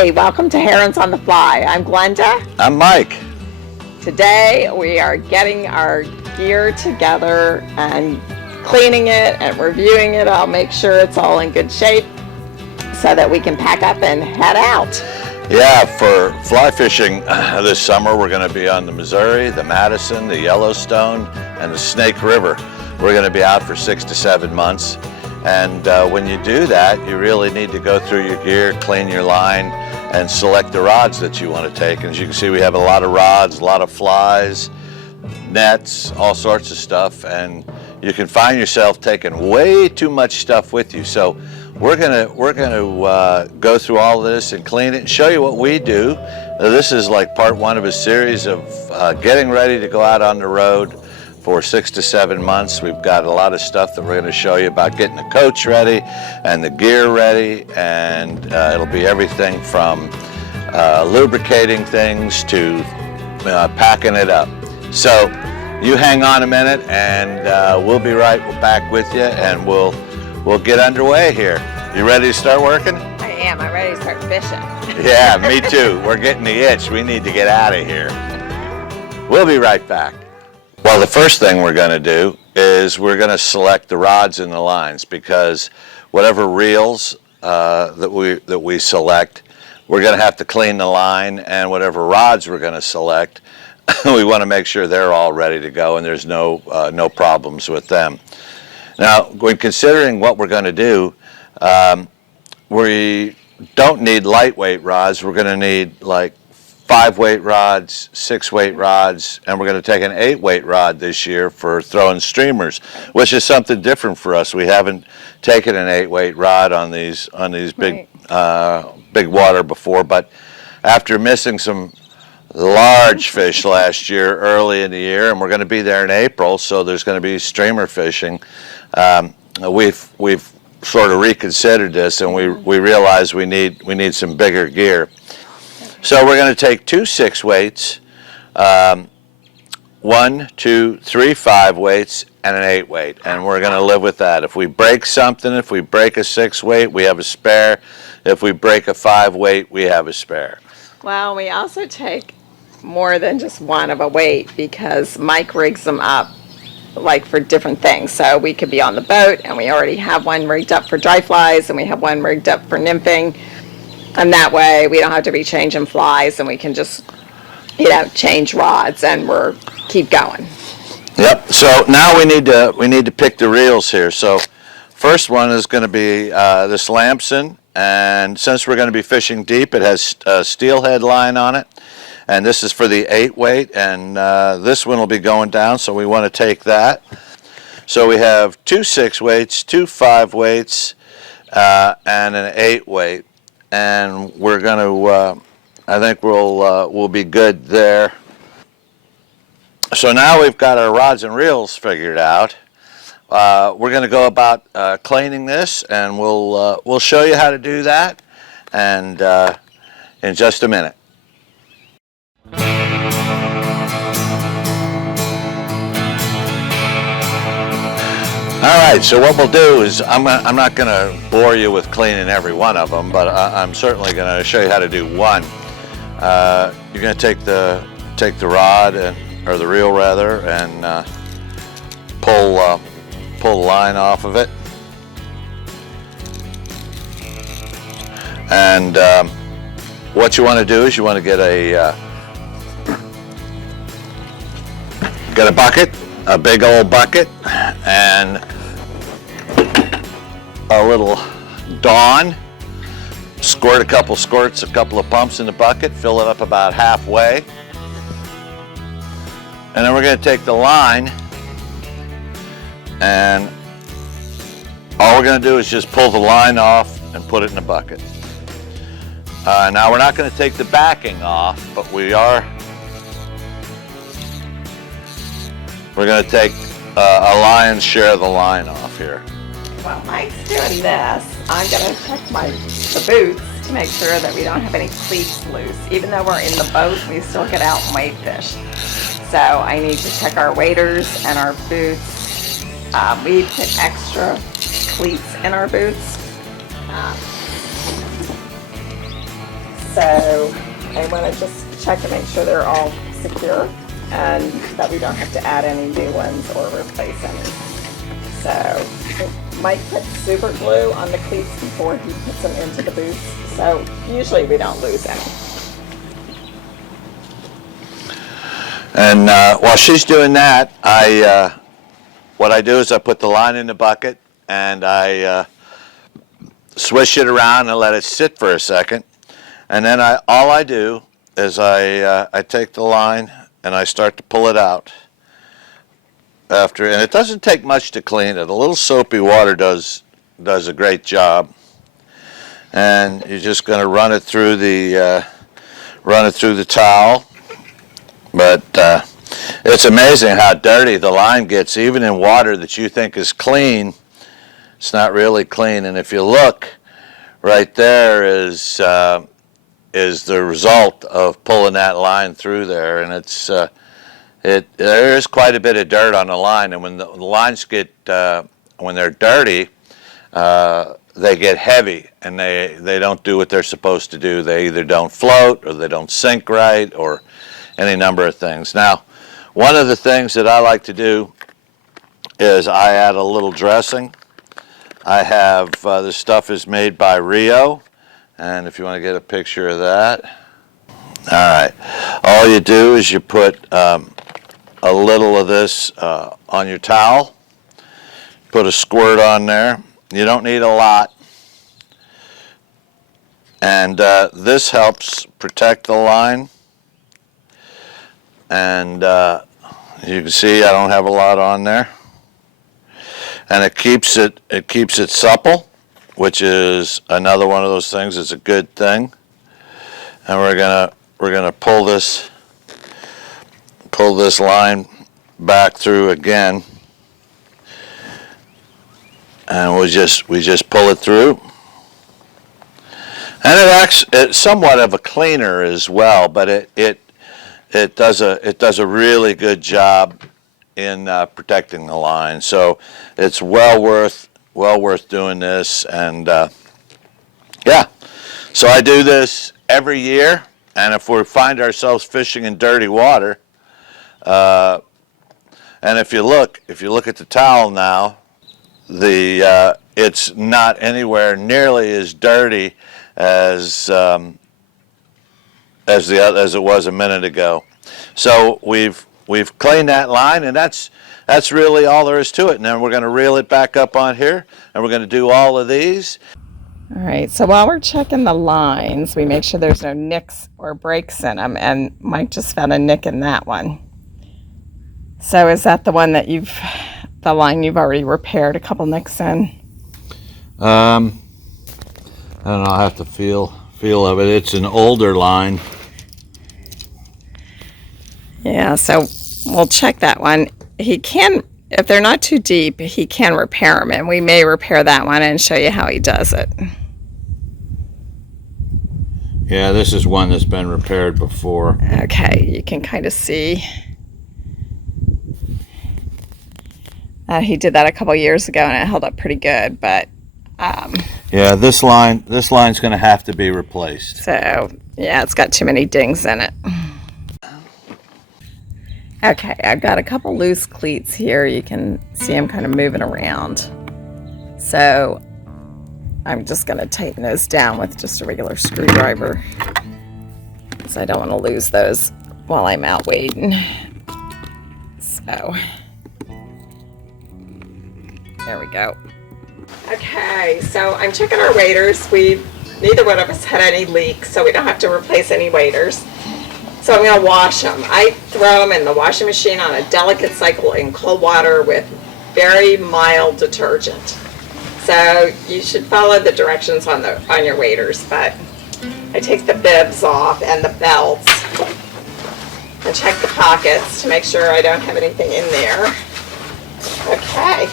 Hey, welcome to Herons on the Fly. I'm Glenda. I'm Mike. Today we are getting our gear together and cleaning it and reviewing it. I'll make sure it's all in good shape so that we can pack up and head out. Yeah, for fly fishing this summer, we're going to be on the Missouri, the Madison, the Yellowstone, and the Snake River. We're going to be out for 6 to 7 months. And when you do that, you really need to go through your gear, clean your line, and select the rods that you want to take. And as you can see, we have a lot of rods, a lot of flies, nets, all sorts of stuff. And you can find yourself taking way too much stuff with you. So we're gonna go through all of this and clean it and show you what we do. This is like part one of a series of getting ready to go out on the road for 6 to 7 months. We've got a lot of stuff that we're going to show you about getting the coach ready and the gear ready, and it'll be everything from lubricating things to packing it up. So you hang on a minute and we'll be right back with you, and we'll get underway here. You ready to start working? I am. I'm ready to start fishing. Yeah, me too. We're getting the itch. We need to get out of here. We'll be right back. Well, the first thing we're going to do is we're going to select the rods and the lines, because whatever reels that we select, we're going to have to clean the line, and whatever rods we're going to select, we want to make sure they're all ready to go and there's no problems with them. Now, when considering what we're going to do, we don't need lightweight rods. We're going to need like 5-weight rods, 6-weight rods, and we're going to take an 8-weight rod this year for throwing streamers, which is something different for us. We haven't taken an 8-weight rod on these big big water before, but after missing some large fish last year early in the year, and we're going to be there in April, so there's going to be streamer fishing. We've sort of reconsidered this, and we realize we need some bigger gear. So we're going to take 2 6-weights, 1, 2, 3 5-weights, and an 8-weight, and we're going to live with that. If we break something, if we break a 6-weight, we have a spare. If we break a 5-weight, we have a spare. Well, we also take more than just one of a weight, because Mike rigs them up like for different things. So we could be on the boat and we already have one rigged up for dry flies, and we have one rigged up for nymphing. And that way we don't have to be changing flies, and we can just, change rods and keep going. Yep. So now we need to pick the reels here. So first one is going to be this Lamson, and since we're going to be fishing deep, it has a steelhead line on it, and this is for the 8-weight, and this one will be going down, so we want to take that. So we have 2 6-weights, 2 5-weights, and an 8-weight. And we're going to, I think we'll be good there. So now we've got our rods and reels figured out. We're going to go about cleaning this, and we'll show you how to do that, and in just a minute. All right, so what we'll do is I'm not going to bore you with cleaning every one of them, but I'm certainly going to show you how to do one. You're going to take the rod, or the reel rather, and pull the line off of it. And what you want to do is you want to get a bucket, a big old bucket, and a little Dawn. Squirt a couple squirts, a couple of pumps in the bucket, fill it up about halfway. And then we're going to take the line, and all we're going to do is just pull the line off and put it in the bucket. Now we're not going to take the backing off, but we're going to take a lion's share of the line off here. While Mike's doing this, I'm going to check the boots to make sure that we don't have any cleats loose. Even though we're in the boat, we still get out and wade fish. So I need to check our waders and our boots. We put extra cleats in our boots. So I want to just check and make sure they're all secure and that we don't have to add any new ones or replace any. So Mike puts super glue on the cleats before he puts them into the boots, so usually we don't lose any. And while she's doing that, what I do is I put the line in the bucket and I swish it around and let it sit for a second. And then all I do is I take the line and I start to pull it out. And it doesn't take much to clean it. A little soapy water does a great job. And you're just going to run it through the towel. But it's amazing how dirty the line gets, even in water that you think is clean. It's not really clean. And if you look, right there is the result of pulling that line through there, and there is quite a bit of dirt on the line, and when the lines get when they're dirty, they get heavy and they don't do what they're supposed to do. They either don't float or they don't sink right or any number of things. Now, one of the things that I like to do is I add a little dressing. I have this stuff is made by Rio, and if you want to get a picture of that. All right, all you do is you put a little of this on your towel, put a squirt on there. You don't need a lot, and this helps protect the line. And you can see I don't have a lot on there, and it keeps it supple, which is another one of those things. It's a good thing. And we're gonna pull this line back through again, and we just pull it through. And it's somewhat of a cleaner as well, but it does a really good job in protecting the line. So it's well worth doing this. And yeah, so I do this every year. And if we find ourselves fishing in dirty water, and if you look at the towel now, it's not anywhere nearly as dirty as it was a minute ago. So we've cleaned that line, and that's really all there is to it. And then we're going to reel it back up on here, and we're going to do all of these. All right, so while we're checking the lines, we make sure there's no nicks or breaks in them, and Mike just found a nick in that one. So is that the one that the line you've already repaired a couple nicks in? I don't know, I'll have to feel of it. It's an older line. Yeah, so we'll check that one. He can, if they're not too deep, he can repair them, and we may repair that one and show you how he does it. Yeah, this is one that's been repaired before. Okay, you can kind of see. He did that a couple years ago, and it held up pretty good, but yeah, this line's going to have to be replaced. So yeah, it's got too many dings in it. Okay, I've got a couple loose cleats here. You can see them kind of moving around. So I'm just going to tighten those down with just a regular screwdriver, because I don't want to lose those while I'm out wading. So there we go. Okay, so I'm checking our waders. Neither one of us had any leaks, so we don't have to replace any waders. So I'm going to wash them. I throw them in the washing machine on a delicate cycle in cold water with very mild detergent. So you should follow the directions on your waders, but I take the bibs off and the belts and check the pockets to make sure I don't have anything in there. Okay,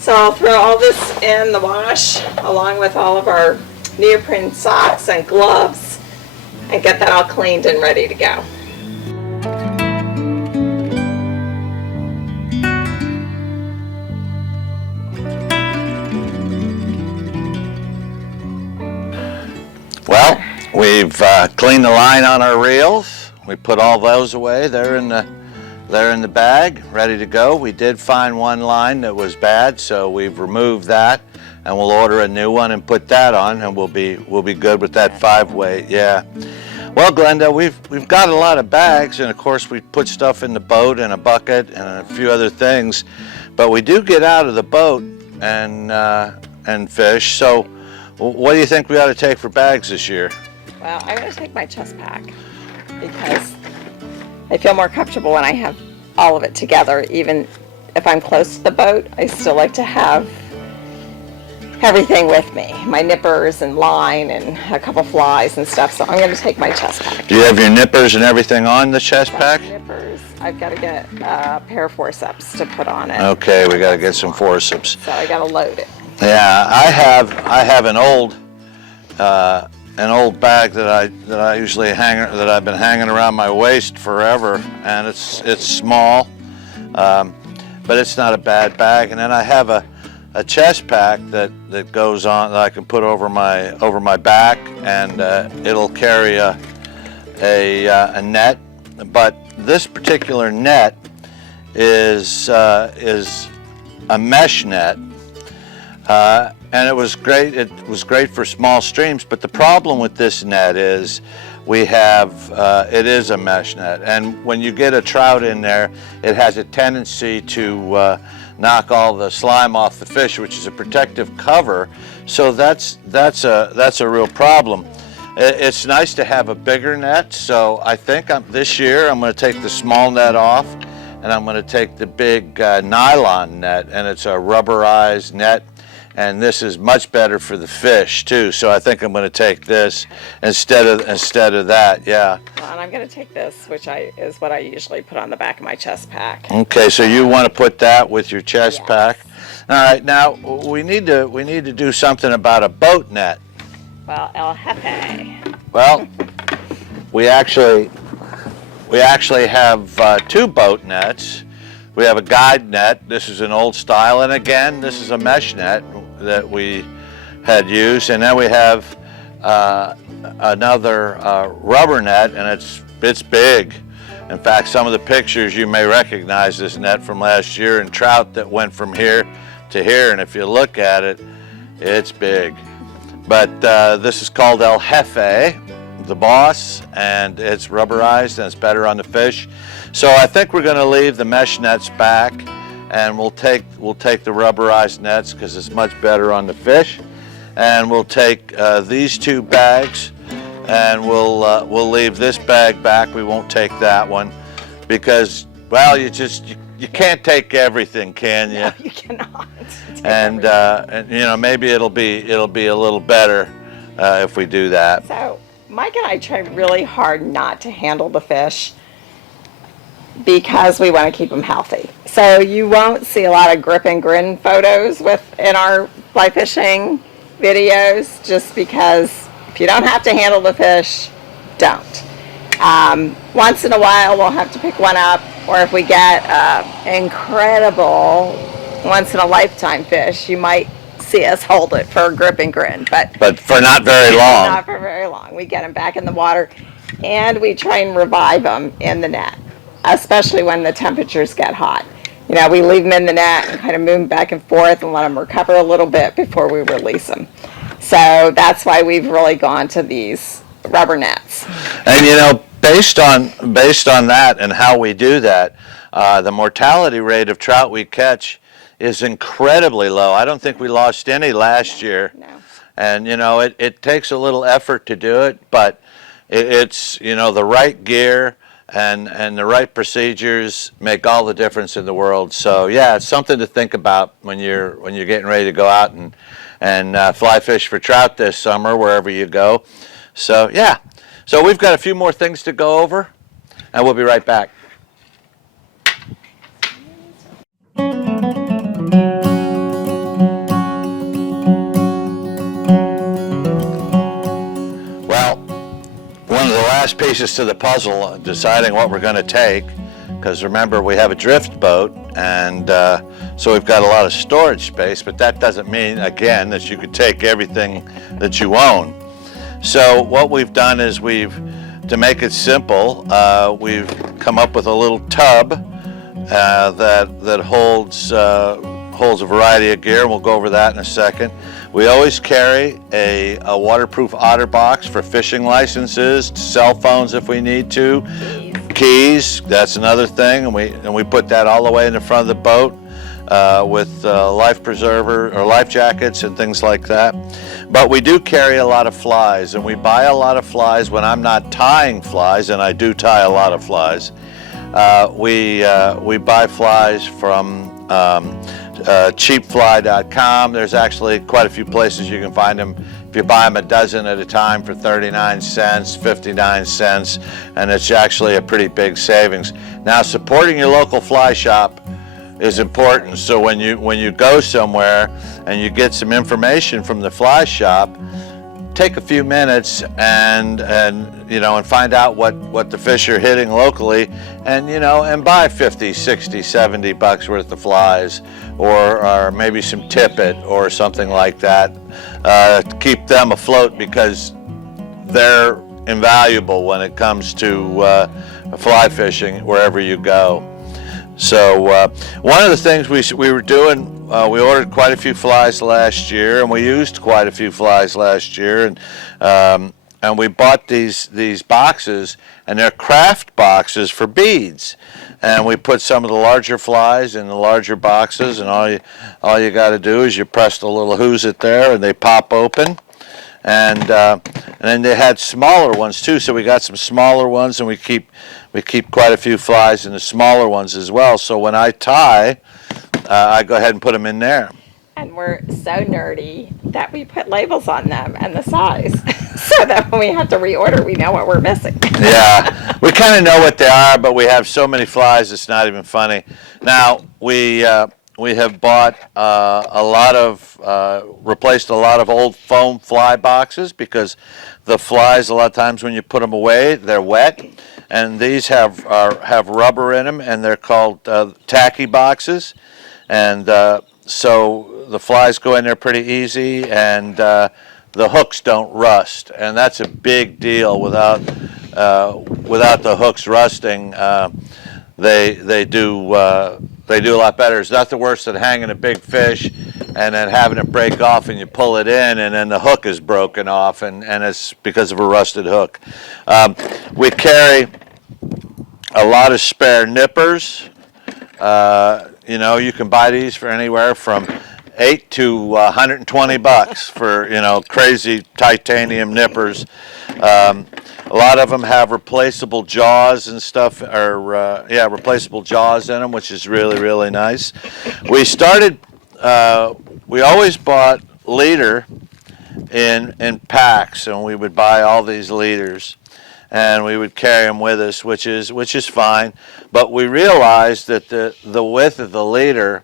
so I'll throw all this in the wash along with all of our neoprene socks and gloves and get that all cleaned and ready to go. Well, we We've cleaned the line on our reels. We put all those away. They're in the bag, ready to go. We did find one line that was bad, so we've removed that, and we'll order a new one and put that on, and we'll be good with that 5-weight. Yeah. Well, Glenda, we've got a lot of bags, and of course we put stuff in the boat and a bucket and a few other things, but we do get out of the boat and fish. So, what do you think we ought to take for bags this year? Well, I'm going to take my chest pack because I feel more comfortable when I have all of it together. Even if I'm close to the boat, I still like to have everything with me. My nippers and line and a couple flies and stuff. So I'm going to take my chest pack. Do you have your nippers and everything on the chest pack? Nippers. I've got to get a pair of forceps to put on it. Okay, we got to get some forceps. So I got to load it. Yeah, I have an old bag that I usually that I've been hanging around my waist forever, and it's small, but it's not a bad bag. And then I have a chest pack that goes on that I can put over my back, and it'll carry a net. But this particular net is a mesh net. And it was great. It was great for small streams, but the problem with this net is it is a mesh net, and when you get a trout in there, it has a tendency to knock all the slime off the fish, which is a protective cover. So that's a real problem. It's nice to have a bigger net. So I think this year I'm going to take the small net off, and I'm going to take the big nylon net, and it's a rubberized net. And this is much better for the fish too. So I think I'm going to take this instead of that. Yeah. Well, and I'm going to take this, which is what I usually put on the back of my chest pack. Okay, so you want to put that with your chest pack. All right. Now we need to do something about a boat net. Well, El Jefe. Well, we actually have 2 boat nets. We have a guide net. This is an old style, and again, this is a mesh net that we had used, and then we have another rubber net, and it's big. In fact, some of the pictures you may recognize this net from last year, and trout that went from here to here, and if you look at it, it's big. But this is called El Jefe, the boss, and it's rubberized and it's better on the fish. So I think we're going to leave the mesh nets back, and we'll take the rubberized nets because it's much better on the fish. And we'll take these 2 bags, and we'll leave this bag back. We won't take that one because, well, you can't take everything, can you? No, you cannot. And you know, maybe it'll be a little better if we do that. So Mike and I try really hard not to handle the fish because we want to keep them healthy. So you won't see a lot of grip and grin photos in our fly fishing videos, just because if you don't have to handle the fish, don't. Once in a while we'll have to pick one up, or if we get incredible once in a lifetime fish, you might see us hold it for a grip and grin, but for not very long. Not for very long. We get them back in the water, and we try and revive them in the net, especially when the temperatures get hot. You know, we leave them in the net and kind of move them back and forth and let them recover a little bit before we release them. So that's why we've really gone to these rubber nets. And you know, based on that and how we do that, the mortality rate of trout we catch is incredibly low. I don't think we lost any last year. No. And you know, it takes a little effort to do it, but it's, you know, the right gear and the right procedures make all the difference in the world. So yeah, it's something to think about when you're getting ready to go out and fly fish for trout this summer, wherever you go. So yeah, so we've got a few more things to go over, and we'll be right back. Well, one of the last pieces to the puzzle, deciding what we're going to take, because remember, we have a drift boat, and so we've got a lot of storage space, but that doesn't mean, again, that you could take everything that you own. So what we've done is to make it simple, we've come up with a little tub that holds a variety of gear, and we'll go over that in a second. We always carry a waterproof otter box for fishing licenses, cell phones if we need to, keys, that's another thing, and we put that all the way in the front of the boat with life preserver or life jackets and things like that. But we do carry a lot of flies, and we buy a lot of flies when I'm not tying flies, and I do tie a lot of flies. We buy flies from cheapfly.com. There's actually quite a few places you can find them. If you buy them a dozen at a time for 39 cents, 59 cents, and it's actually a pretty big savings. Now, supporting your local fly shop is important. So when you go somewhere and you get some information from the fly shop, take a few minutes and find out what the fish are hitting locally, and buy 50, 60, 70 bucks worth of flies, or maybe some tippet or something like that, to keep them afloat, because they're invaluable when it comes to fly fishing wherever you go. So one of the things we were doing, we ordered quite a few flies last year, and we used quite a few flies last year, and we bought these boxes, and they're craft boxes for beads, and we put some of the larger flies in the larger boxes, and all you got to do is you press the little who's it there, and they pop open. And then they had smaller ones too, so we got some smaller ones, and we keep quite a few flies in the smaller ones as well. So when I tie, I go ahead and put them in there. And we're so nerdy that we put labels on them and the size, so that when we have to reorder, we know what we're missing. Yeah, we kind of know what they are, but we have so many flies, it's not even funny. Now, we have bought replaced a lot of old foam fly boxes, because the flies, a lot of times when you put them away, they're wet, and these have rubber in them, and they're called tacky boxes, and so the flies go in there pretty easy, and the hooks don't rust, and that's a big deal. Without the hooks rusting, they do a lot better. There's nothing worse than hanging a big fish and then having it break off, and you pull it in, and then the hook is broken off, and it's because of a rusted hook. We carry a lot of spare nippers. You can buy these for anywhere from $8 to $120 for crazy titanium nippers. A lot of them have replaceable jaws and stuff, or replaceable jaws in them, which is really, really nice. We always bought leader in packs, and we would buy all these leaders, and we would carry them with us, which is fine. But we realized that the width of the leader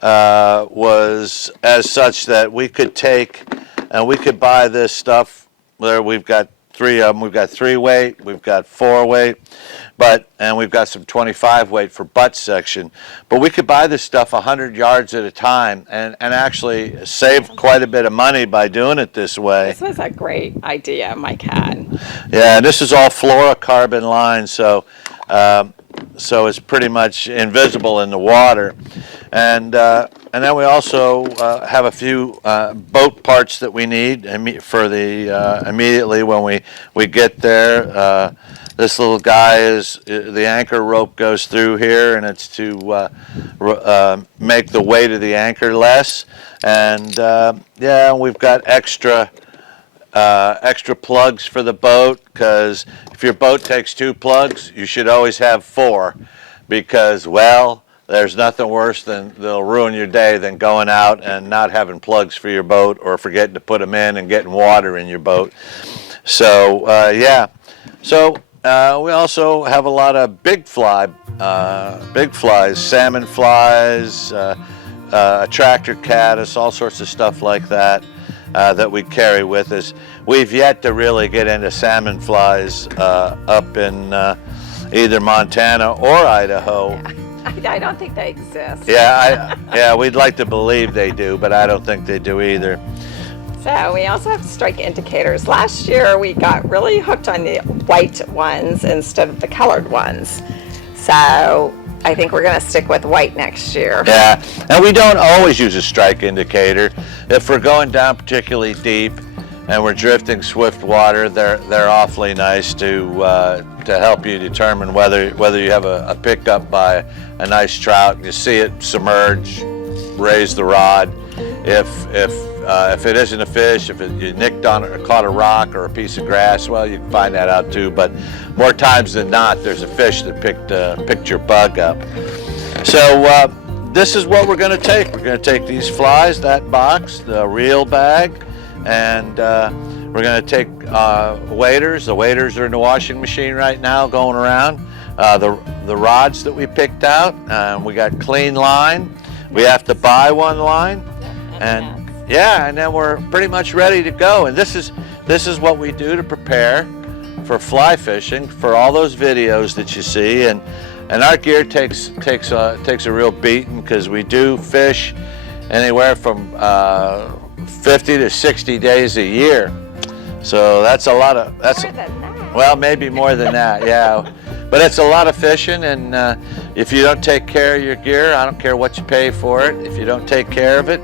was as such that we could take, and we could buy this stuff. Where we've got three of them. We've got 3 weight, we've got 4 weight, and we've got some 25 weight for butt section. But we could buy this stuff 100 yards at a time, and actually save quite a bit of money by doing it this way. This was a great idea, Mike had. Yeah, this is all fluorocarbon line, so it's pretty much invisible in the water. And then we also have a few boat parts that we need for the immediately when we get there. This little guy is the anchor rope goes through here, and it's to make the weight of the anchor less. And we've got extra plugs for the boat, because if your boat takes 2 plugs, you should always have 4, because, well, there's nothing worse that'll ruin your day than going out and not having plugs for your boat, or forgetting to put them in and getting water in your boat. So, we also have a lot of big flies, salmon flies, attractor caddis, all sorts of stuff like that. That we carry with us. We've yet to really get into salmon flies up in either Montana or Idaho. Yeah. I don't think they exist. Yeah, we'd like to believe they do, but I don't think they do either. So we also have strike indicators. Last year we got really hooked on the white ones instead of the colored ones. So I think we're going to stick with white next year. Yeah, and we don't always use a strike indicator. If we're going down particularly deep and we're drifting swift water, they're awfully nice to help you determine whether you have a pickup by a nice trout. You see it submerge, raise the rod. If it isn't a fish, if you nicked on it or caught a rock or a piece of grass, well, you can find that out too. But more times than not, there's a fish that picked your bug up. So this is what we're going to take. We're going to take these flies, that box, the reel bag, and we're going to take waders. The waders are in the washing machine right now, going around. The rods that we picked out. We got clean line. We have to buy one line, and yeah, and then we're pretty much ready to go. And this is what we do to prepare for fly fishing, for all those videos that you see. And our gear takes a real beating, because we do fish anywhere from 50 to 60 days a year. So that's a lot of, more than that. Well, maybe more than that, yeah. But it's a lot of fishing, and if you don't take care of your gear, I don't care what you pay for it. If you don't take care of it,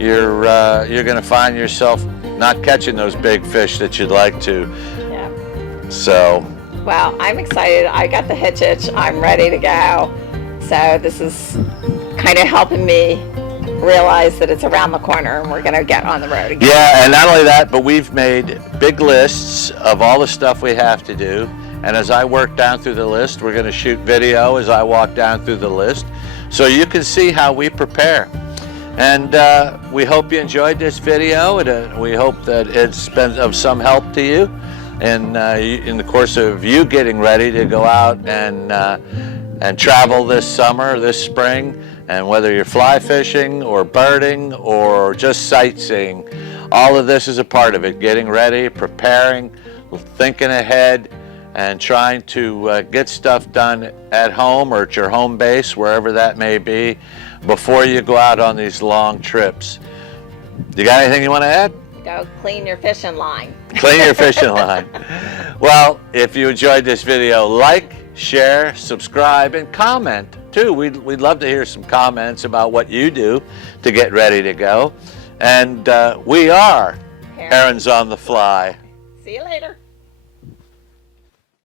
you're going to find yourself not catching those big fish that you'd like to. Yeah. So. Well, I'm excited. I got the hitch itch. I'm ready to go. So this is kind of helping me realize that it's around the corner and we're going to get on the road again. Yeah, and not only that, but we've made big lists of all the stuff we have to do. And as I work down through the list, we're going to shoot video as I walk down through the list, so you can see how we prepare. And we hope you enjoyed this video, and we hope that it's been of some help to you in the course of you getting ready to go out and travel this summer, this spring. And whether you're fly fishing or birding or just sightseeing, all of this is a part of it. Getting ready, preparing, thinking ahead, and trying to get stuff done at home or at your home base, wherever that may be, before you go out on these long trips. You got anything you want to add? Go clean your fishing line. Clean your fishing line. Well, if you enjoyed this video, like, share, subscribe, and comment too. We'd love to hear some comments about what you do to get ready to go. And we are Herons on the Fly. See you later.